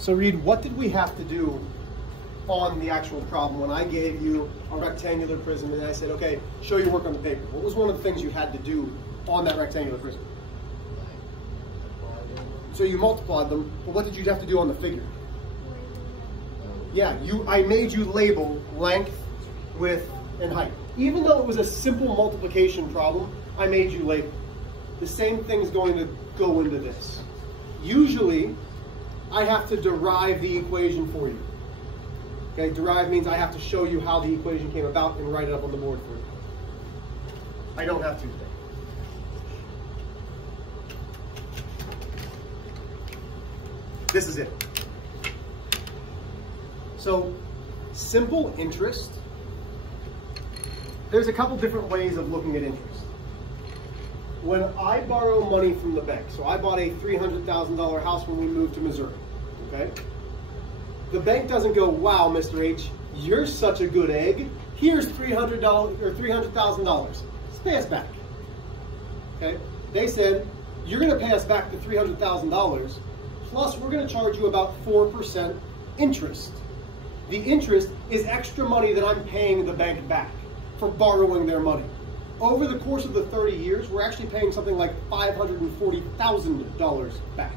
So Reed, what did we have to do on the actual problem when I gave you a rectangular prism and I said, okay, show your work on the paper? What was one of the things you had to do on that rectangular prism? So you multiplied them, but what did you have to do on the figure? Yeah, I made you label length, width, and height. Even though it was a simple multiplication problem, I made you label. The same thing's going to go into this. Usually, I have to derive the equation for you. Okay, derive means I have to show you how the equation came about and write it up on the board for you. I don't have to today. This is it. So, simple interest. There's a couple different ways of looking at interest. When I borrow money from the bank, so I bought a $300,000 house when we moved to Missouri, okay? The bank doesn't go, wow, Mr. H, you're such a good egg. Here's $300 or $300,000. Just pay us back, okay? They said, you're gonna pay us back the $300,000, plus we're gonna charge you about 4% interest. The interest is extra money that I'm paying the bank back for borrowing their money. Over the course of the 30 years, we're actually paying something like $540,000 back.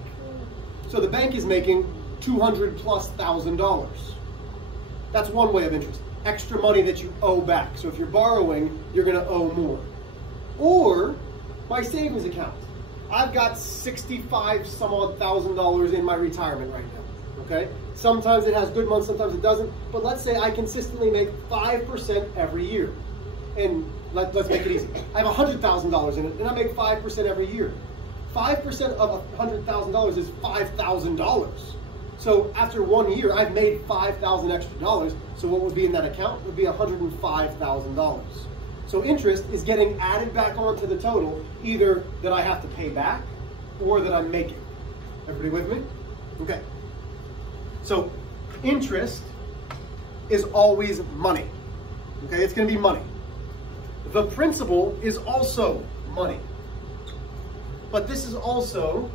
So the bank is making $200,000+. That's one way of interest. Extra money that you owe back. So if you're borrowing, you're gonna owe more. Or my savings account. I've got $65,000 in my retirement right now, okay? Sometimes it has good months, sometimes it doesn't. But let's say I consistently make 5% every year. And let's make it easy. I have $100,000 in it, and I make 5% every year. 5% of $100,000 is $5,000. So after 1 year, I've made $5,000 extra dollars. So what would be in that account would be $105,000. So interest is getting added back onto the total, either that I have to pay back or that I'm making. Everybody with me? Okay. So interest is always money. Okay, it's going to be money. The principal is also money. But this is also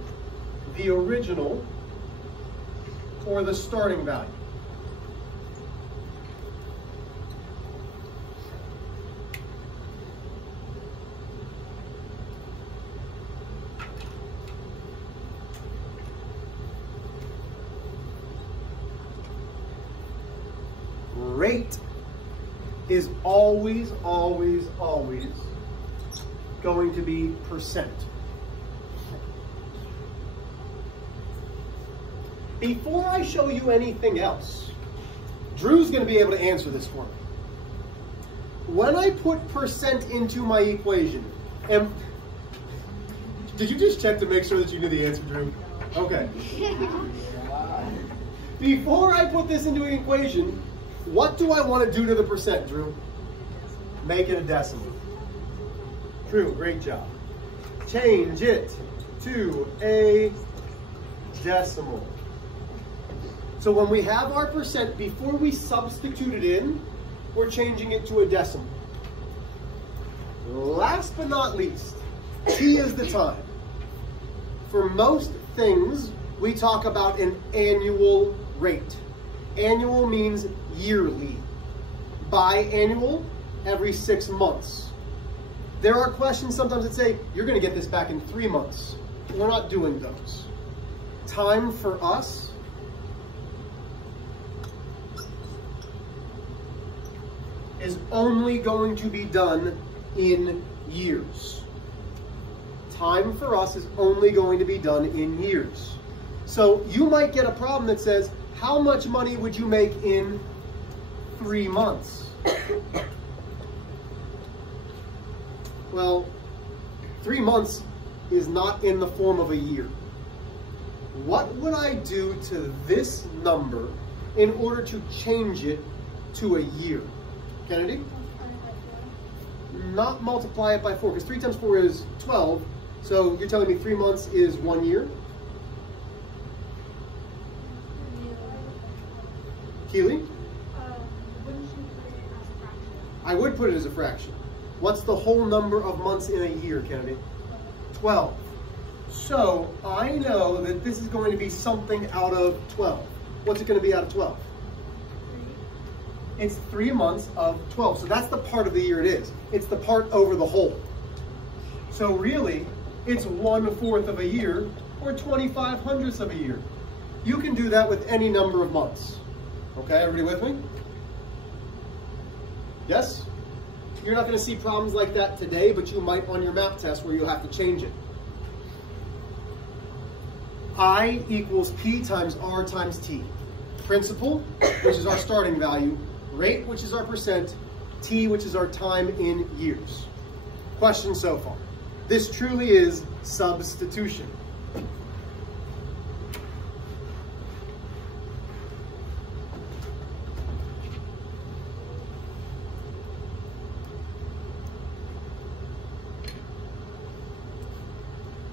the original or the starting value. Rate is always, always, always going to be percent. Before I show you anything else, Drew's going to be able to answer this for me. When I put percent into my equation, and did you just check to make sure that you knew the answer, Drew? Okay. Before I put this into an equation, what do I want to do to the percent, Drew? Make it a decimal. Drew, great job. Change it to a decimal. So when we have our percent, before we substitute it in, we're changing it to a decimal. Last but not least, T is the time. For most things, we talk about an annual rate. Annual means yearly. Biannual, every 6 months. There are questions sometimes that say, you're going to get this back in 3 months. We're not doing those. Time for us is only going to be done in years. Time for us is only going to be done in years. So you might get a problem that says, how much money would you make in 3 months? Well, 3 months is not in the form of a year. What would I do to this number in order to change it to a year? Kennedy? Not multiply it by 4, because 3 times 4 is 12. So you're telling me 3 months is 1 year? Keely? Wouldn't you put it as a fraction? I would put it as a fraction. What's the whole number of months in a year, Kennedy? 12. So I know that this is going to be something out of 12. What's it going to be out of 12? It's 3 months of 12. So that's the part of the year it is. It's the part over the whole. So really, it's 1/4 of a year or 25/100ths of a year. You can do that with any number of months. Okay, everybody with me? Yes? You're not going to see problems like that today, but you might on your map test where you'll have to change it. I equals P times R times T. Principal, which is our starting value, rate, which is our percent, T, which is our time in years. Question so far. This truly is substitution.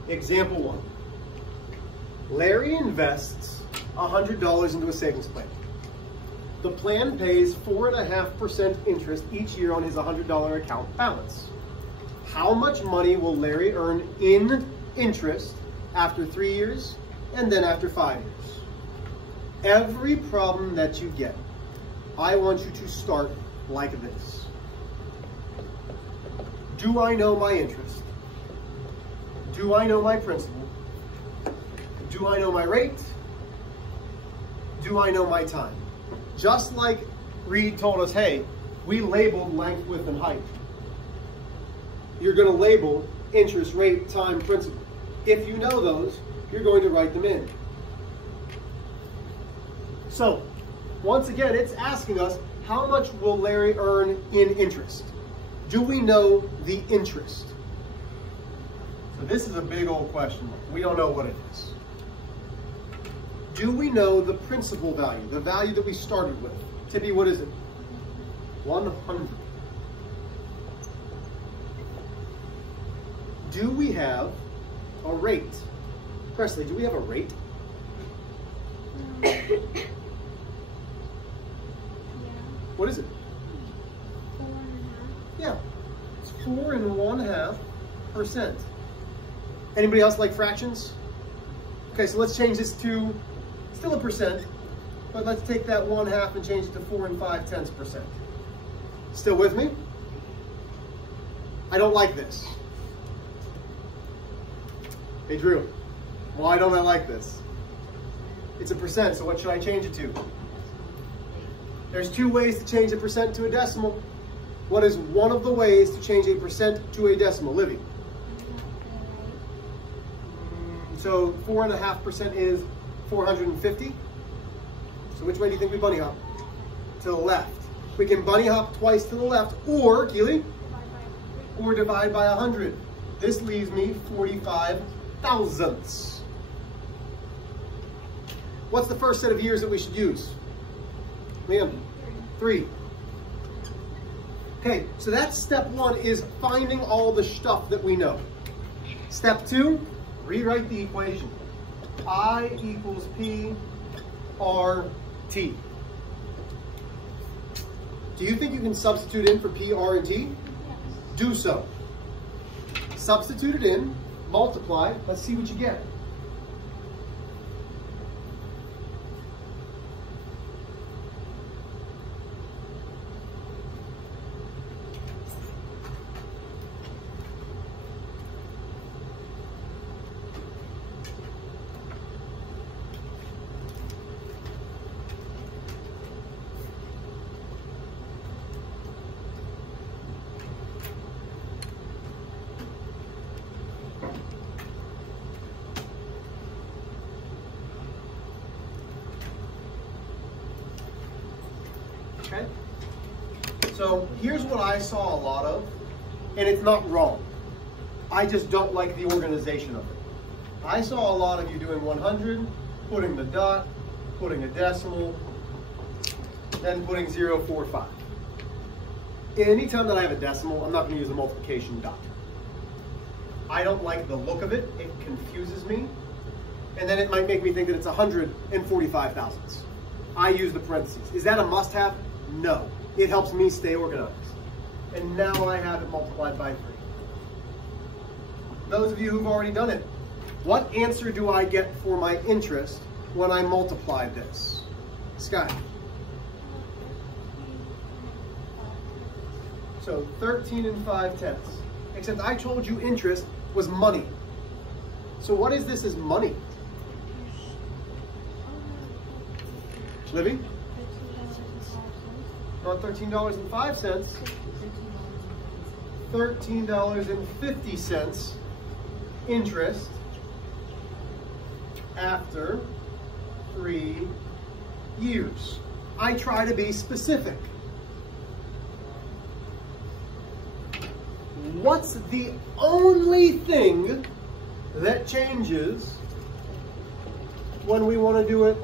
Example 1. Larry invests $100 into a savings plan. The plan pays 4.5% interest each year on his $100 account balance. How much money will Larry earn in interest after 3 years and then after 5 years? Every problem that you get, I want you to start like this. Do I know my interest? Do I know my principal? Do I know my rate? Do I know my time? Just like Reed told us, hey, we labeled length, width, and height. You're going to label interest, rate, time, principal. If you know those, you're going to write them in. So, once again, it's asking us, how much will Larry earn in interest? Do we know the interest? So this is a big old question mark. We don't know what it is. Do we know the principal value, the value that we started with? Tippy, what is it? 100. Do we have a rate? Presley, do we have a rate? Yeah. What is it? 4.5. Yeah, it's 4.5%. Anybody else like fractions? Okay, so let's change this to still a percent, but let's take that 1/2 and change it to 4 5/10%. Still with me? I don't like this. Hey Drew, why don't I like this? It's a percent, so what should I change it to? There's 2 ways to change a percent to a decimal. What is one of the ways to change a percent to a decimal? Livy? So 4.5% is 450. So which way do you think we bunny hop? To the left. We can bunny hop twice to the left, or, Keely? Or divide by 100. This leaves me 45 thousandths. What's the first set of years that we should use? Liam? 3. Okay, so that's step 1, is finding all the stuff that we know. Step 2, rewrite the equation. I equals P R T. Do you think you can substitute in for P, R, and T? Yes. Do so. Substitute it in, multiply, let's see what you get. Okay? So here's what I saw a lot of, and it's not wrong. I just don't like the organization of it. I saw a lot of you doing 100, putting the dot, putting a decimal, then putting 0.45. Anytime that I have a decimal, I'm not going to use a multiplication dot. I don't like the look of it. It confuses me. And then it might make me think that it's 145 thousandths. I use the parentheses. Is that a must-have? No. It helps me stay organized. And now I have it multiplied by 3. Those of you who've already done it, what answer do I get for my interest when I multiply this? Sky. So 13 5/10. Except I told you interest was money. So what is this as money? Livy? Not $13.05. $13.50 interest after 3 years. I try to be specific. What's the only thing that changes when we want to do it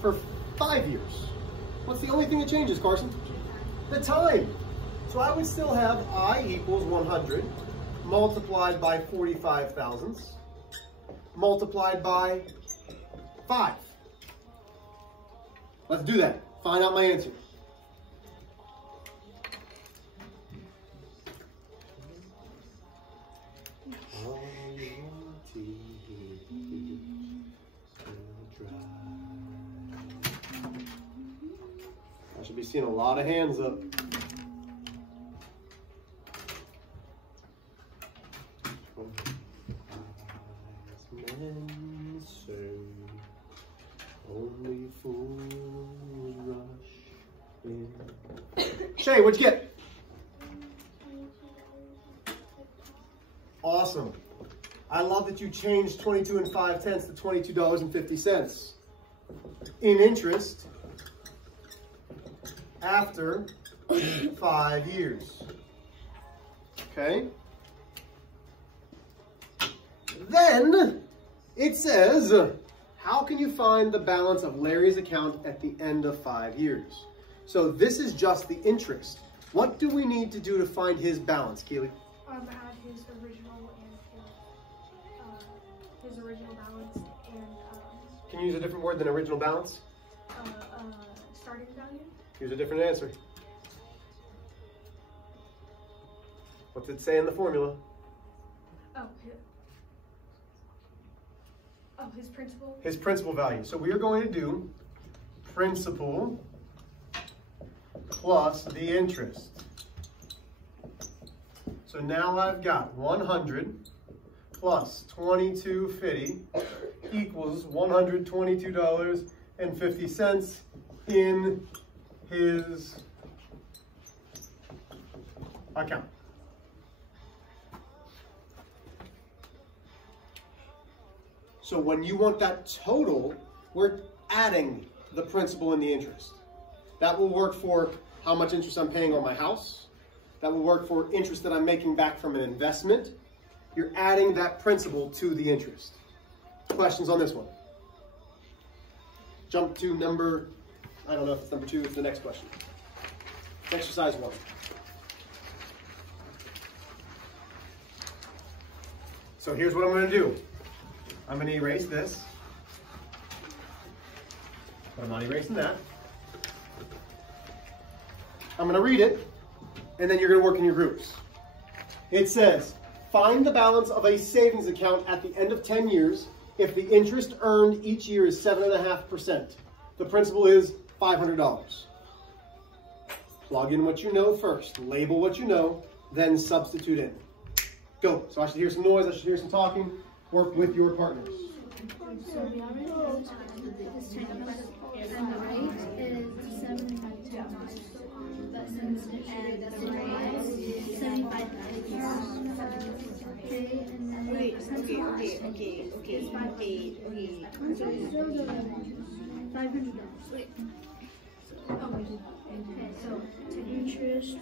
for 5 years? What's the only thing that changes, Carson? The time. So I would still have I equals 100 multiplied by 45 thousandths multiplied by 5. Let's do that. Find out my answer. I should be seeing a lot of hands up. Men say only fools rush in. Shay, what'd you get? Awesome. I love that you changed 22 5/10 to $22.50 in interest after 5 years. Okay? Then it says, how can you find the balance of Larry's account at the end of 5 years? So this is just the interest. What do we need to do to find his balance, Keely? Add his original and his original balance and Can you use a different word than original balance? starting value. Here's a different answer. What's it say in the formula? His principal. His principal value. So we are going to do principal plus the interest. So now I've got 100 plus 2250 equals $122.50 in his account. So when you want that total, we're adding the principal and the interest. That will work for how much interest I'm paying on my house. That will work for interest that I'm making back from an investment. You're adding that principal to the interest. Questions on this one? Jump to number, I don't know if it's number 2, it's the next question. Exercise 1. So here's what I'm going to do. I'm going to erase this, but I'm not erasing that. I'm going to read it, and then you're going to work in your groups. It says, find the balance of a savings account at the end of 10 years if the interest earned each year is 7.5%. The principal is $500. Plug in what you know first, label what you know, then substitute in. Go. So I should hear some noise, I should hear some talking. Work with your partners. So we already know this time on the right is 75 times. That's and the right is 75 times. Okay, and then Okay. So it's $500. Wait. Okay, so interest.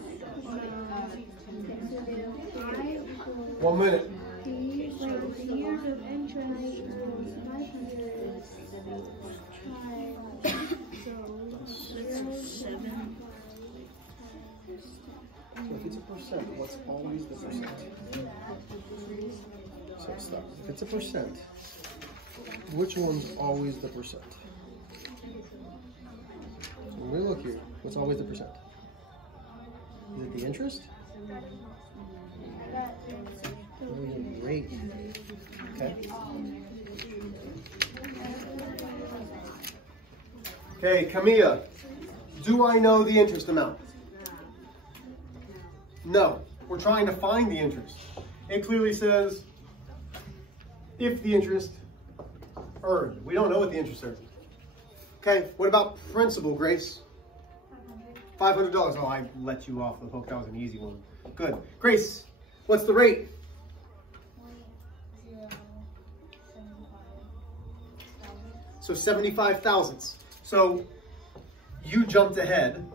1 minute. The years of interest equals 500 So if it's a percent, what's always the percent? So stop. If it's a percent, which one's always the percent? When we look here, what's always the percent? Is it the interest? Or is it the rate? Okay. Okay, Camilla, do I know the interest amount? No, we're trying to find the interest. It clearly says if the interest earned. We don't know what the interest is. Okay, what about principal, Grace? $500. Oh, I let you off the hook. That was an easy one. Good. Grace, what's the rate? 0.075. So 75 thousandths. So you jumped ahead.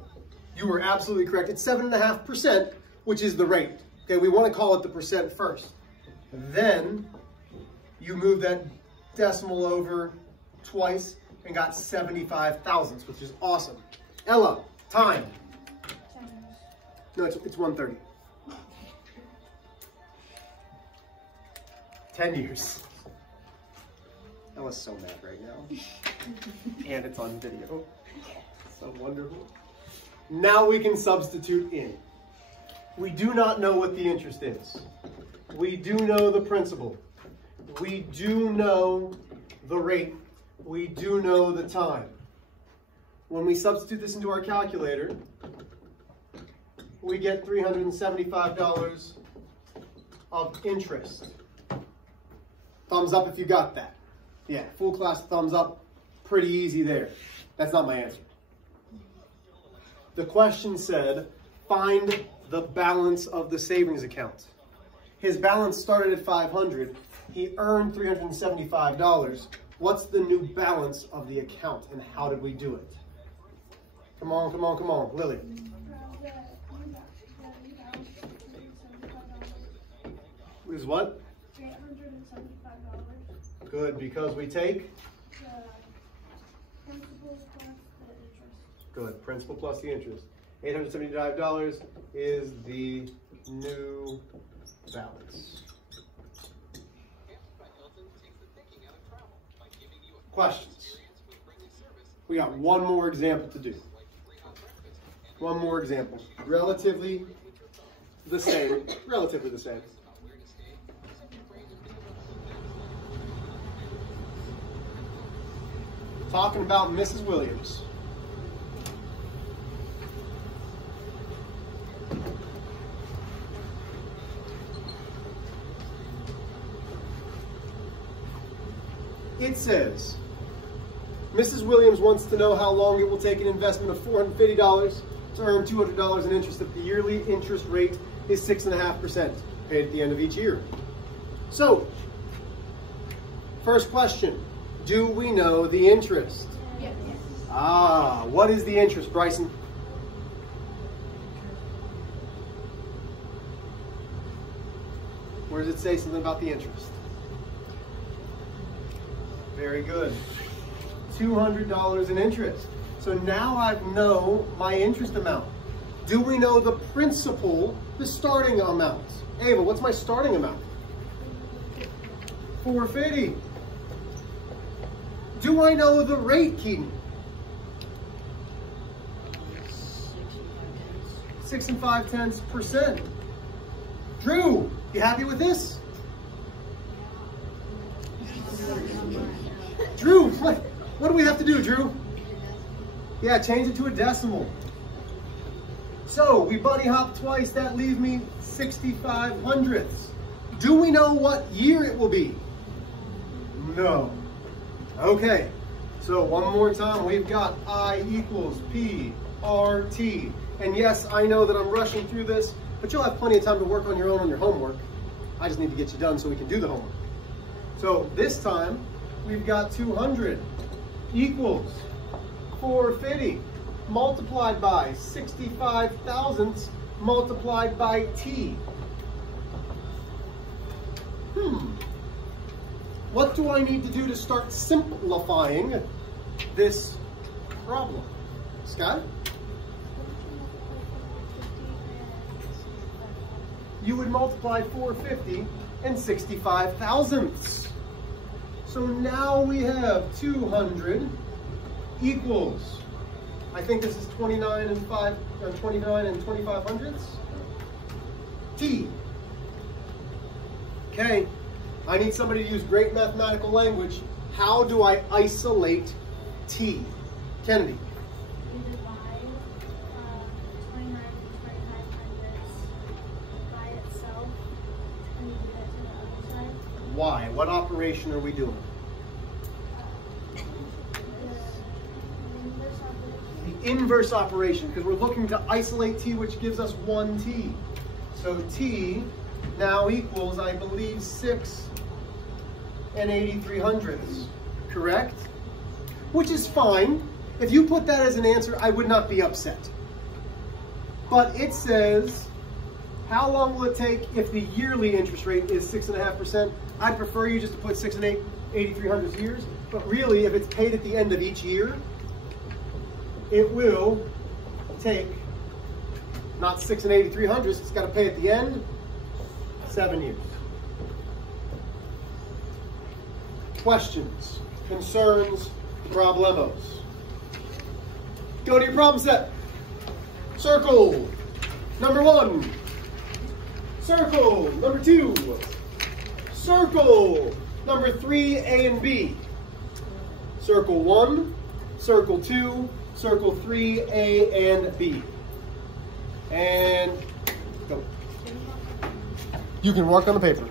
You were absolutely correct. It's 7.5%, which is the rate. Okay, we want to call it the percent first. Then you move that decimal over twice and got 75 thousandths, which is awesome. Ella, time. 10 years. No, it's 1:30. 10 years. Ella's so mad right now. And it's on video. So wonderful. Now we can substitute in. We do not know what the interest is. We do know the principal. We do know the rate. We do know the time. When we substitute this into our calculator, we get $375 of interest. Thumbs up if you got that. Yeah, full class thumbs up. Pretty easy there. That's not my answer. The question said, find the balance of the savings account. His balance started at $500. He earned $375. What's the new balance of the account and how did we do it? Come on, come on, come on. Lily. Is what? $875. Good, because we take? The principal plus the interest. Good, principal plus the interest. $875 is the new balance. Questions? We got one more example to do. One more example. Relatively the same. Relatively the same. Talking about Mrs. Williams. It says, Mrs. Williams wants to know how long it will take an investment of $450 to earn $200 in interest if the yearly interest rate is 6.5%, paid at the end of each year. So, first question, do we know the interest? Yes. Ah, what is the interest, Bryson? Where does it say something about the interest? Very good. $200 in interest. So now I know my interest amount. Do we know the principal, the starting amount? Ava, what's my starting amount? $450. Do I know the rate, Keaton? 6 5/10%. Drew, you happy with this? Drew, what do we have to do, Drew? Yeah, change it to a decimal. So we bunny hop twice, that leaves me 65 hundredths. Do we know what year it will be? No. Okay, so one more time, we've got I equals P R T. And yes, I know that I'm rushing through this, but you'll have plenty of time to work on your own on your homework. I just need to get you done so we can do the homework. So this time, we've got 200 equals 450 multiplied by 65 thousandths multiplied by T. What do I need to do to start simplifying this problem? Scott? You would multiply 450 and 65 thousandths. So now we have 200 equals, I think this is 29 and 25 hundredths. T. Okay, I need somebody to use great mathematical language. How do I isolate T? Kennedy. We divide 29 and 25 hundredths by itself, and we do that to the other side. Why? What operation are we doing? The inverse operation, because we're looking to isolate t, which gives us 1t. So t now equals, I believe, 6 83/100ths, correct? Which is fine. If you put that as an answer, I would not be upset. But it says, how long will it take if the yearly interest rate is 6.5%? I'd prefer you just to put 6 83/100 years, but really, if it's paid at the end of each year, it will take not 6 83/100, it's got to pay at the end, 7 years. Questions, concerns, problemos? Go to your problem set. Circle number 1. Circle number 2. Circle number 3, A and B. Circle 1, circle 2, circle 3, A and B. And go. You can work on the paper.